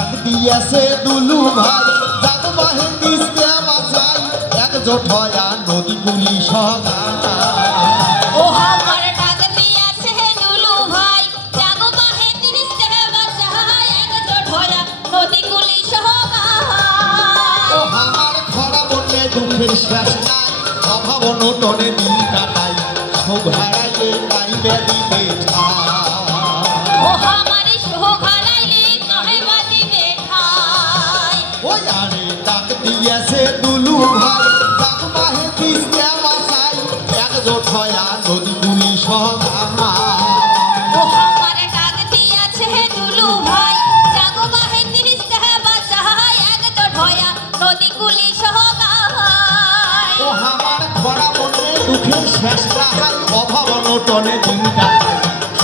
ডাক দিয়েছে দুলু ভাই জাগ বাহে তিস্তে বাঁচাই একজোট হয়া নদীগুলি সগা ও আমার ডাক দিয়েছে দুলু ভাই জাগ বাহে তিস্তে বাঁচাই একজোট হয়া নদীগুলি সগা ও আমার খরা বন্যে দুঃখের শেষ নাই অভাব অনটনে দিন কাটাই সুখ হারাইয়ে পাইবে দিবে ও আমার সুখ হারাইলে কহেবা দিবে ঠাই ওই আরে ডাক দিয়েছে দুলু ভাই জাগ বাহে তিস্তে বাঁচাই একজোট হয়া নদীগুলি সগা ও আমার ডাক দিয়েছে দুলু ভাই জাগ বাহে তিস্তে বাঁচাই একজোট হয়া নদীগুলি সগা ও আমার খরা মনে দুঃখের শেষ রাহাই অভাব অনটনে দিন কাটাই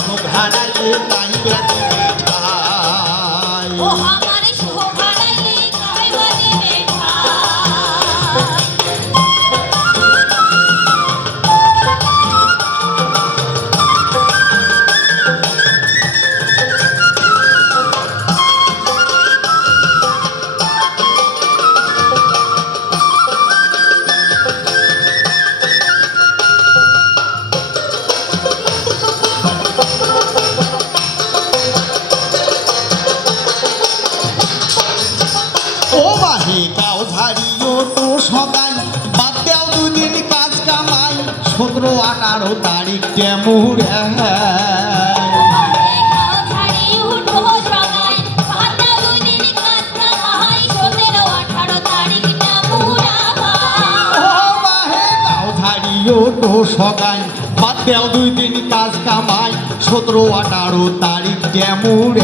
সুখ হারাইয়ে পাইবে দিবে ঠাই ও আমার সুখ হারাইলে কহেবা দিবে ঠাই ও বাহে গাও ঝাড়িও তো সগাই বাদ দেও দুদিন কাজ কামাই 17-18 তারিখ কেমন তো সগাই বাদ দেও দুই দিন কাজ কামাই 17-18 তারিখ কেমন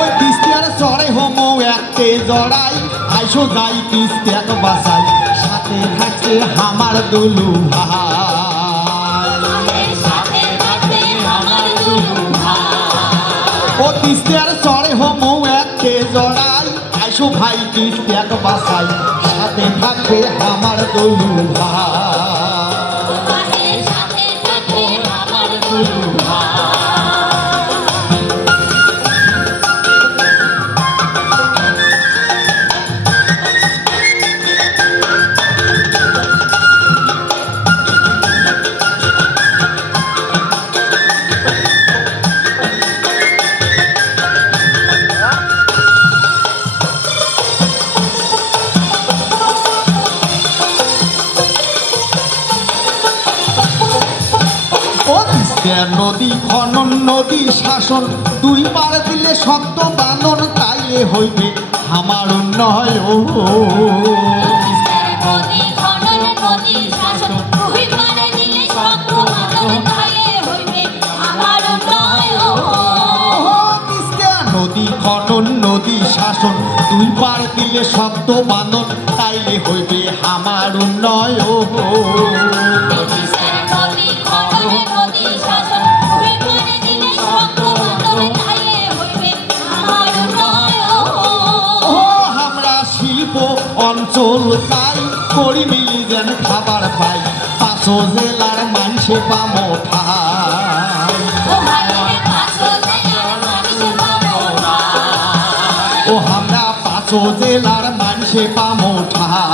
ওই তিস্তিয়ার চড়ে হোমো একতে জড়াই আইসো যাই তিস্তিয়াক বাসাই সাথে থাকছে আমার দুলু ভাই ও তিস্তিয়ার চড়ে হোমো একতে জড়াই আইসো ভাই তিস্তিয়াক বাসাই সাথে থাকবে আমার দুলু ভাই নদী খনন নদী শাসন দুই পার দিলে শক্ত বাঁধন তাইলে হইবে আমার উন্নয়ন নদী খনন নদী শাসন দুই পার দিলে শক্ত বাঁধন তাইলে হইবে আমার উন্নয়ন অঞ্চল তাই করি মিলি যেন খাবার পাই 5 জেলার মানুষে পামো ঠাই ও আমরা 5 জেলার মানুষে পামো ঠাই